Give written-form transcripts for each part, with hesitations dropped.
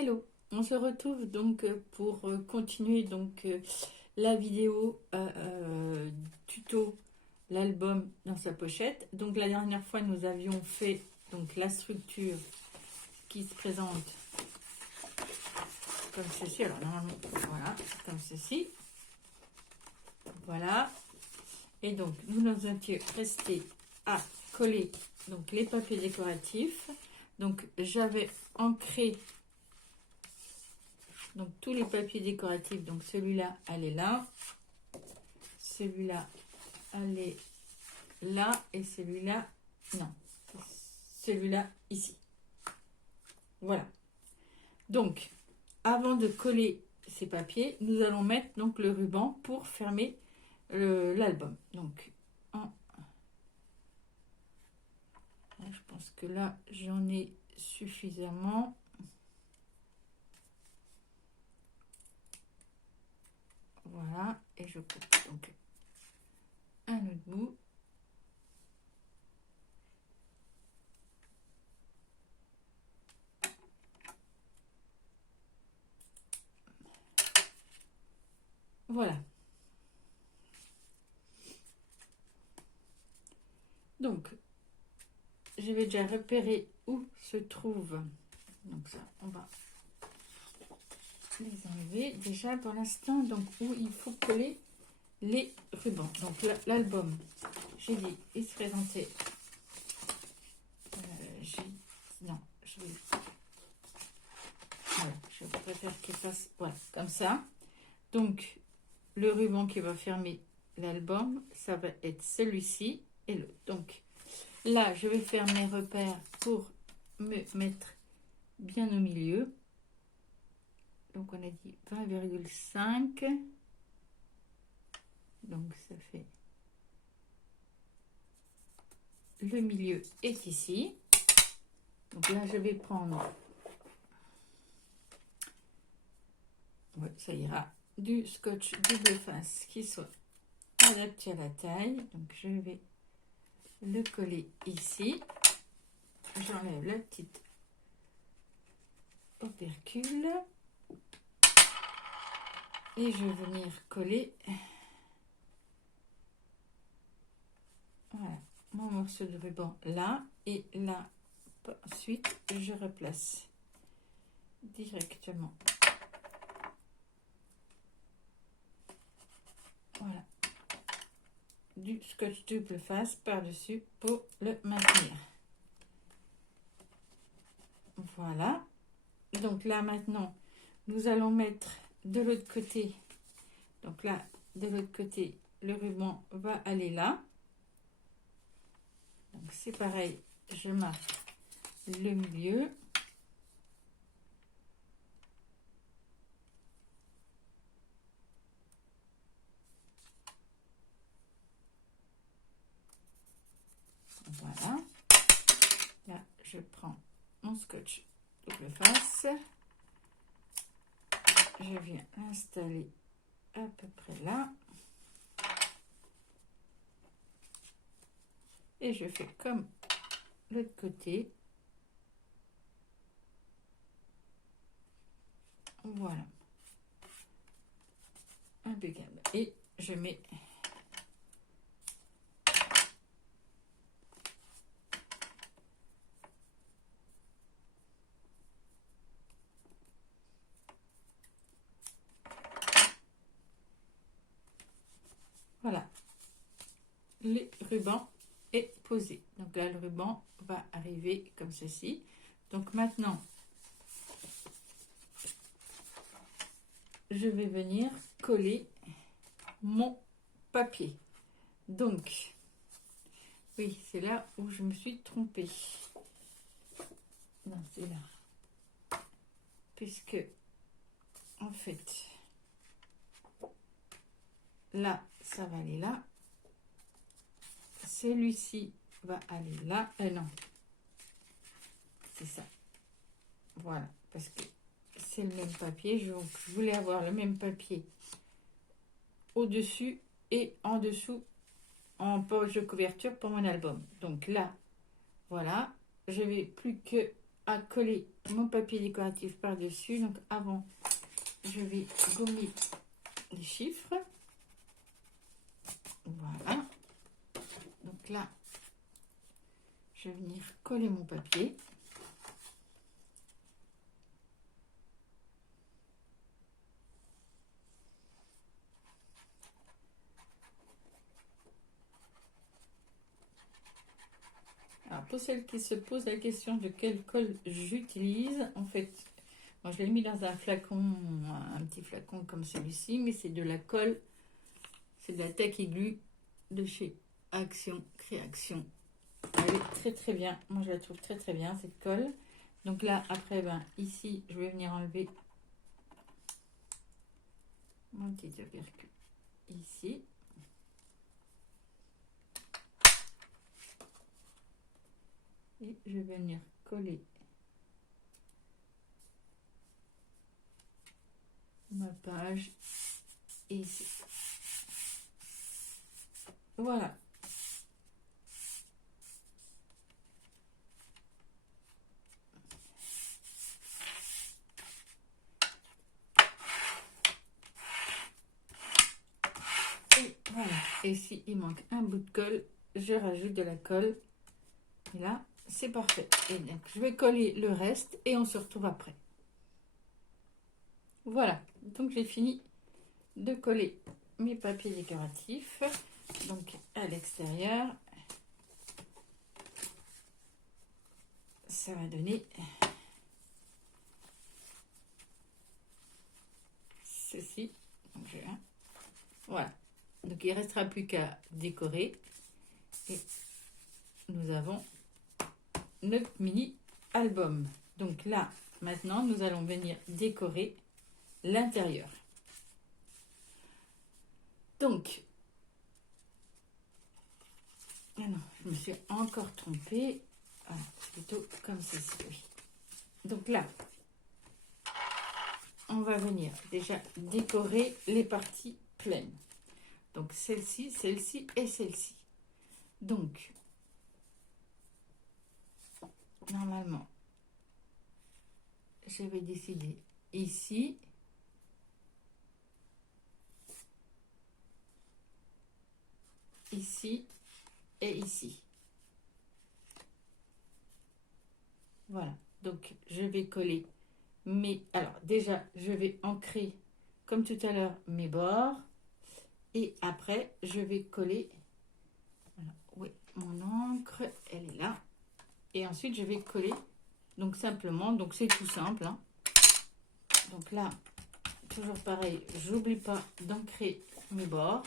Hello, on se retrouve donc pour continuer la vidéo tuto l'album dans sa pochette. Donc la dernière fois nous avions fait donc la structure qui se présente comme ceci. Alors normalement voilà, comme ceci. Voilà. Et donc nous étions restés à coller donc les papiers décoratifs. Donc j'avais ancré donc tous les papiers décoratifs. Donc celui-là allait là, celui-là allait là et celui-là non, celui-là ici. Voilà. Donc avant de coller ces papiers, nous allons mettre donc le ruban pour fermer l'album. Donc je pense que là j'en ai suffisamment. Voilà, et je coupe donc un autre bout. Voilà. Donc, je vais déjà repérer où se trouve. Donc ça, on va les enlever déjà pour l'instant. Donc, où il faut coller les rubans. Donc, l'album, j'ai dit, il se présentait. Non, je vais. Voilà, je préfère qu'il fasse. Voilà, comme ça. Donc, le ruban qui va fermer l'album, ça va être celui-ci et l'autre. Donc, là, je vais faire mes repères pour me mettre bien au milieu. Donc, on a dit 20,5. Donc, ça fait... Le milieu est ici. Donc là, je vais prendre... Ouais, ça ira. Du scotch double face qui soit adapté à la taille. Donc, je vais le coller ici. J'enlève la petite opercule. Et je vais venir coller voilà, mon morceau de ruban là. Et là, ensuite, je replace directement. Voilà. Du scotch double face par-dessus pour le maintenir. Voilà. Donc là, maintenant, nous allons mettre de l'autre côté. Donc là, de l'autre côté, le ruban va aller là. Donc c'est pareil, je marque le milieu. Voilà. Là, je prends mon scotch double face. Je viens l'installer à peu près là. Et je fais comme l'autre côté. Voilà. Impeccable. Et je mets voilà. Le ruban est posé. Donc là, le ruban va arriver comme ceci. Donc maintenant, je vais venir coller mon papier. Donc, oui, c'est là où je me suis trompée. Non, c'est là. Puisque, en fait, là, ça va aller là. Celui-ci va aller là. Non, c'est ça. Voilà, parce que c'est le même papier. Je voulais avoir le même papier au-dessus et en dessous en poche de couverture pour mon album. Donc là, voilà, je vais plus que à coller mon papier décoratif par-dessus. Donc avant, je vais gommer les chiffres. Voilà. Donc là, je vais venir coller mon papier. Alors, pour celles qui se posent la question de quelle colle j'utilise, en fait, moi je l'ai mis dans un flacon, un petit flacon comme celui-ci, mais c'est de la colle, c'est de la Tacky Glue de chez Action Création. Elle est très très bien, moi je la trouve très très bien cette colle. Donc là, après, ben, ici, je vais venir enlever mon petit opercule ici. Et je vais venir coller ma page ici. Voilà. Et voilà. Et si il manque un bout de colle, je rajoute de la colle. Et là, c'est parfait. Et donc, je vais coller le reste et on se retrouve après. Voilà. Donc, j'ai fini de coller mes papiers décoratifs. Donc, à l'extérieur, ça va donner ceci. Donc, voilà. Donc, il ne restera plus qu'à décorer. Et nous avons notre mini album. Donc là, maintenant, nous allons venir décorer l'intérieur. Donc, ah non, je me suis encore trompée. Voilà, plutôt comme ceci, oui. Donc là, on va venir déjà décorer les parties pleines. Donc celle-ci, celle-ci et celle-ci. Donc, normalement, je vais décider ici. Ici et ici. Voilà. Donc, je vais coller mes... Alors, déjà, je vais ancrer, comme tout à l'heure, mes bords. Et après, je vais coller... Voilà. Oui, mon encre, elle est là. Et ensuite, je vais coller. Donc, simplement, donc c'est tout simple. Hein. Donc là, toujours pareil, j'oublie pas d'ancrer mes bords.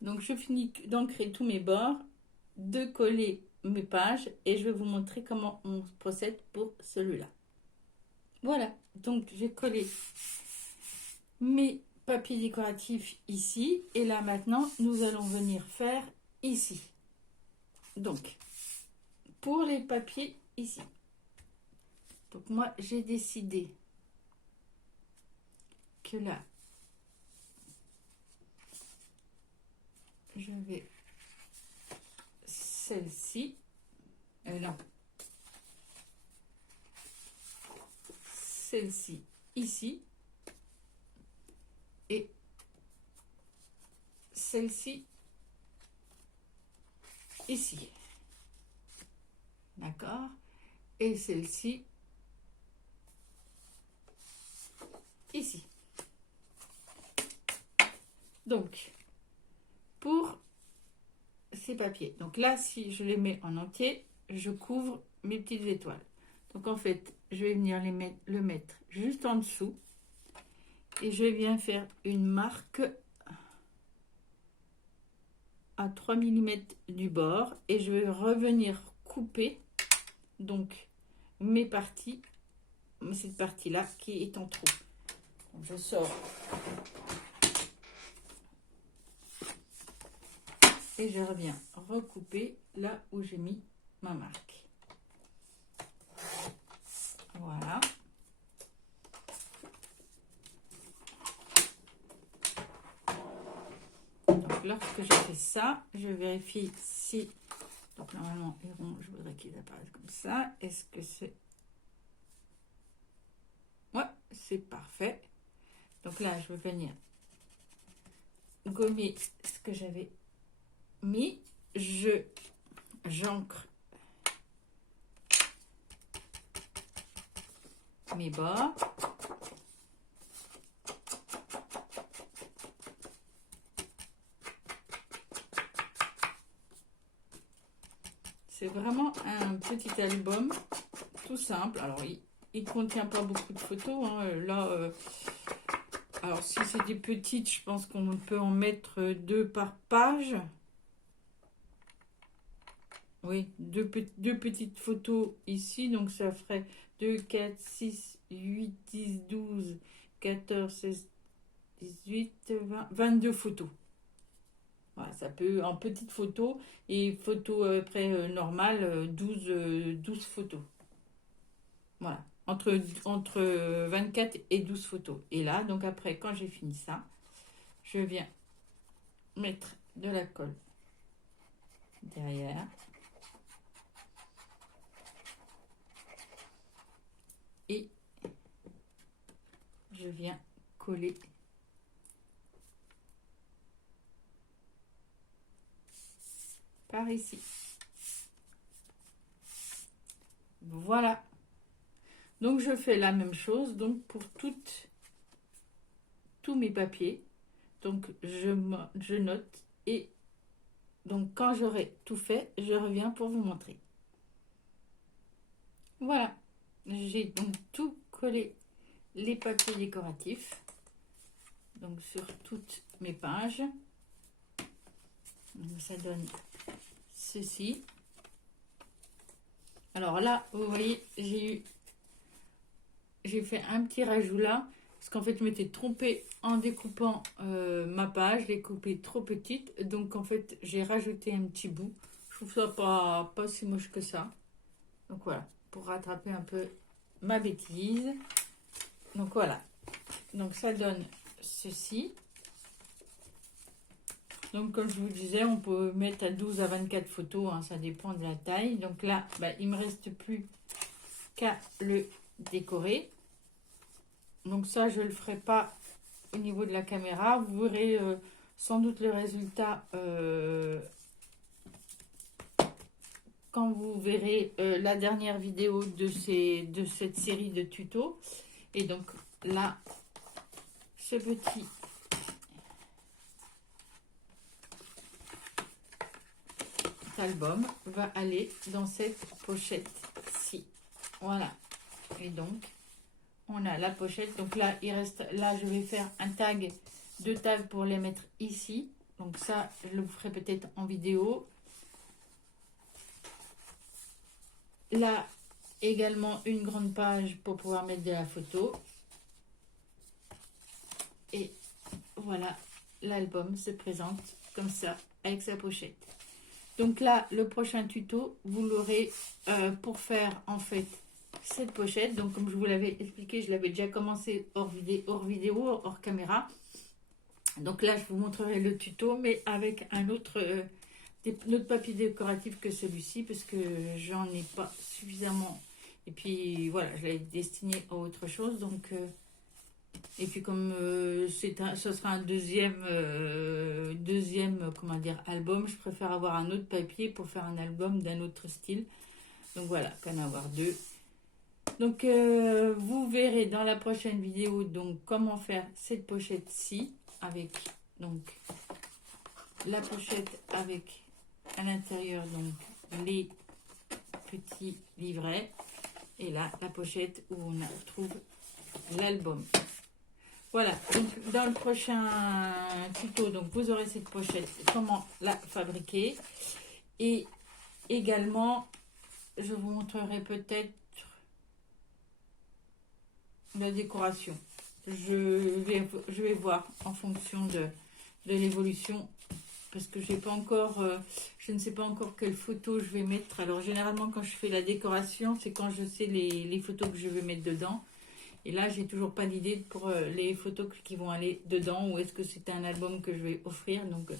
Donc, je finis d'ancrer tous mes bords, de coller mes pages et je vais vous montrer comment on procède pour celui-là. Voilà, donc j'ai collé mes papiers décoratifs ici et là maintenant, nous allons venir faire ici. Donc, pour les papiers ici. Donc, moi, j'ai décidé que là, je vais celle-ci, non, celle-ci ici et celle-ci ici, d'accord, et celle-ci ici. Donc, pour ces papiers, donc là, si je les mets en entier, je couvre mes petites étoiles. Donc, en fait, je vais venir le mettre juste en dessous et je viens faire une marque à 3 mm du bord et je vais revenir couper donc mes parties, cette partie là qui est en trop. Je sors et je reviens recouper là où j'ai mis ma marque. Voilà. Donc lorsque je fais ça, je vérifie si, donc normalement les ronds, je voudrais qu'ils apparaissent comme ça. Est-ce que c'est... Ouais, c'est parfait. Donc là, je vais venir gommer ce que j'avais mis. J'ancre mes bords. C'est vraiment un petit album tout simple. Alors, il ne contient pas beaucoup de photos. Hein. Là, alors si c'est des petites, je pense qu'on peut en mettre 2 par page. Oui, deux petites photos ici. Donc, ça ferait 2, 4, 6, 8, 10, 12, 14, 16, 18, 20, 22 photos. Voilà, ça peut en petites photos et photos après normales, 12 photos. Voilà, entre 24 et 12 photos. Et là, donc après, quand j'ai fini ça, je viens mettre de la colle derrière. Et je viens coller par ici. Voilà. Donc je fais la même chose donc pour tous mes papiers. Donc je note et donc quand j'aurai tout fait, je reviens pour vous montrer. Voilà. J'ai donc tout collé les papiers décoratifs. Donc sur toutes mes pages. Donc ça donne ceci. Alors là, vous voyez, j'ai fait un petit rajout là, parce qu'en fait, je m'étais trompée en découpant ma page, je l'ai coupée trop petite, donc en fait, j'ai rajouté un petit bout. Je trouve ça pas si moche que ça. Donc voilà, pour rattraper un peu ma bêtise. Donc voilà, donc ça donne ceci. Donc comme je vous disais, on peut mettre à 12 à 24 photos, hein, ça dépend de la taille. Donc là, bah, il ne me reste plus qu'à le décorer. Donc ça, je ne le ferai pas au niveau de la caméra. Vous verrez sans doute le résultat quand vous verrez la dernière vidéo de cette série de tutos. Et donc là, ce petit album va aller dans cette pochette-ci. Voilà. Et donc, on a la pochette. Donc là, il reste, là, je vais faire un tag, 2 tags pour les mettre ici. Donc ça, je le ferai peut-être en vidéo. Là, également une grande page pour pouvoir mettre de la photo. Et voilà, l'album se présente comme ça, avec sa pochette. Donc là, le prochain tuto, vous l'aurez pour faire en fait cette pochette. Donc comme je vous l'avais expliqué, je l'avais déjà commencé hors vidéo, hors caméra. Donc là, je vous montrerai le tuto, mais avec un autre papier décoratif que celui-ci, parce que j'en ai pas suffisamment. Et puis voilà, je l'ai destiné à autre chose. Donc, et puis comme ce sera un deuxième comment dire, album, je préfère avoir un autre papier pour faire un album d'un autre style. Donc voilà, qu'en avoir 2. Donc vous verrez dans la prochaine vidéo donc comment faire cette pochette-ci avec donc la pochette avec à l'intérieur donc les petits livrets et là la pochette où on trouve l'album. Voilà, donc dans le prochain tuto, donc vous aurez cette pochette, comment la fabriquer. Et également, je vous montrerai peut-être la décoration. je vais voir en fonction de l'évolution. Parce que j'ai pas encore, je ne sais pas encore quelle photo je vais mettre. Alors généralement quand je fais la décoration, c'est quand je sais les photos que je vais mettre dedans. Et là, j'ai toujours pas d'idée pour les photos qui vont aller dedans, ou est-ce que c'est un album que je vais offrir. Donc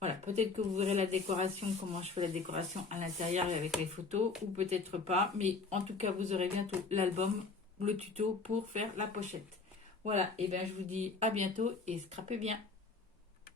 voilà, peut-être que vous verrez la décoration, comment je fais la décoration à l'intérieur avec les photos, ou peut-être pas. Mais en tout cas, vous aurez bientôt l'album, le tuto pour faire la pochette. Voilà, et bien je vous dis à bientôt et scrapez bien.